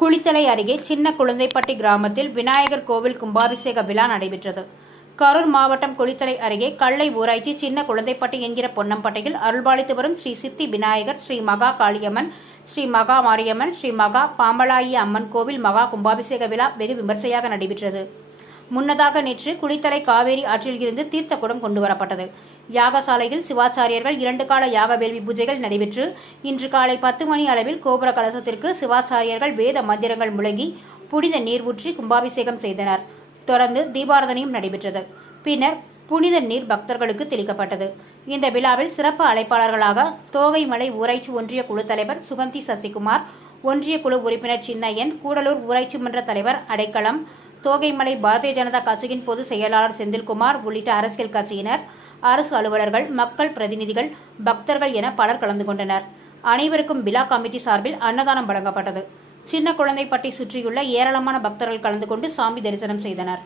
குளித்தலை அருகே சின்ன குழந்தைப்பட்டி கிராமத்தில் விநாயகர் கோவில் கும்பாபிஷேக விழா நடைபெற்றது. கரூர் மாவட்டம் குளித்தலை அருகே கள்ளை ஊராட்சி சின்ன குழந்தைப்பட்டி என்கிற பொன்னம்பட்டையில் அருள்பாலித்து வரும் ஸ்ரீ சித்தி விநாயகர், ஸ்ரீ மகா காளியம்மன், ஸ்ரீ மகா மாரியம்மன், ஸ்ரீ மகா பாம்பலாயி அம்மன் கோவில் மகா கும்பாபிஷேக விழா வெகு விமர்சையாக நடைபெற்றது. முன்னதாக நேற்று குளித்தலை காவேரி ஆற்றில் இருந்து தீர்த்த குடம் கொண்டுவரப்பட்டது. யாகசாலையில் சிவாச்சாரியர்கள் 2 கால யாக வேள்வி பூஜைகள் நடைபெற்று இன்று காலை 10 மணி அளவில் கோபுர கலசத்திற்கு சிவாச்சாரியர்கள் வேத மந்திரங்கள் முழங்கி புனித நீர் ஊற்றி கும்பாபிஷேகம் செய்தனர். தொடர்ந்து தீபாராதனையும் நடைபெற்றது. பின்னர் புனித நீர் பக்தர்களுக்கு தெளிக்கப்பட்டது. இந்த விழாவில் சிறப்பு அழைப்பாளர்களாக தோகைமலை ஊராட்சி ஒன்றிய குழு தலைவர் சுகந்தி சசிகுமார், ஒன்றிய குழு உறுப்பினர் சின்னையன், கூடலூர் ஊராட்சி மன்ற தலைவர் அடைக்கலம், தோகைமலை பாரதிய ஜனதா கட்சியின் பொதுச் செயலாளர் செந்தில்குமார் உள்ளிட்ட அரசியல் கட்சியினர், அரசு அலுவலர்கள், மக்கள் பிரதிநிதிகள், பக்தர்கள் என பலர் கலந்து கொண்டனர். அனைவருக்கும் விழா கமிட்டி சார்பில் அன்னதானம் வழங்கப்பட்டது. சின்ன குழந்தைப்பட்டி சுற்றியுள்ள ஏராளமான பக்தர்கள் கலந்து கொண்டு சாமி தரிசனம் செய்தனர்.